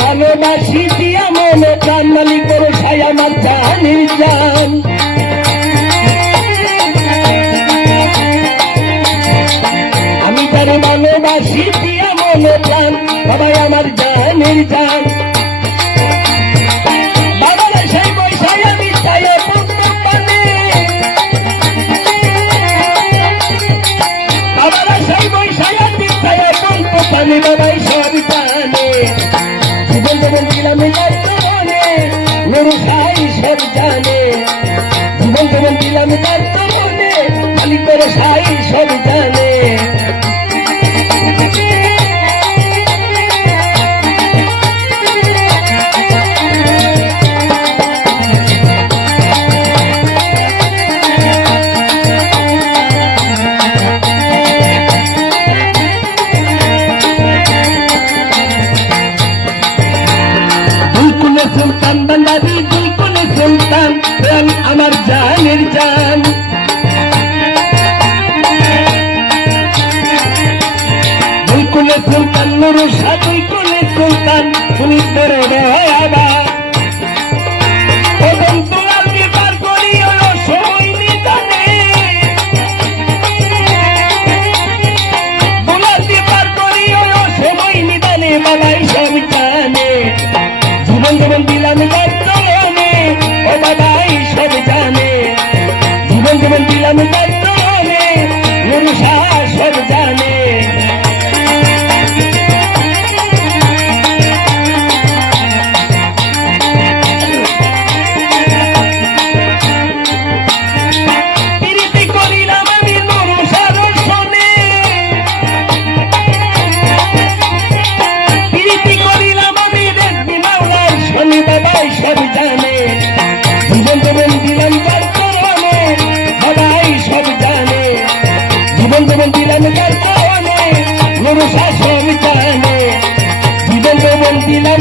ভালোবাসি দিয়া মনে প্রাণ মালিক বড় সাই আমার জানের জান। আমি তারে ভালোবাসি দিয়া মনে প্রাণ বাবাই আমার জানের জান। বাবারা সেই বৈশাই আমি চাই পুণ্য পানে, বাবারা সেই বৈশাই আমি চাই পুণ্য পানে বাবাই সব জানে। জীবন যেমন দিলাম তার মনে নুরু সাই সব জানে। জীবন যেমন দিলাম তার মনে মালিক বড় সাই সব জানে। সুলতান বান্দাবি দুলকুল সুলতান প্রাণ আমার জানের জান। দুলকুল সুলতান নুরু শাহ দুলকুল সুলতান তুমি করে আবার প্রথম তোমার বিবার করি হলো সময় নিদানে। তোমার বিবার করি হলো সময় নিদানে বাবাই সব জানে। জীবন যেমন দিলাম বর্তমানে ও বাবাই সব জানে। জীবন যেমন দিলাম বর্তমানে নুরু শাহ সব জানে। প্রীতি করিলাম আমি নুরু শাহর সনে, প্রীতি করিলাম আমি দেখবি মাওলার সনে বাবাই সব জানে। জীবন যেমন দিলাম বর্তমানে বাবাই সব জানে। জীবন যেমন দিলাম বর্তমানে নুরু শাহ সব জানে। জীবন যেমন দিলাম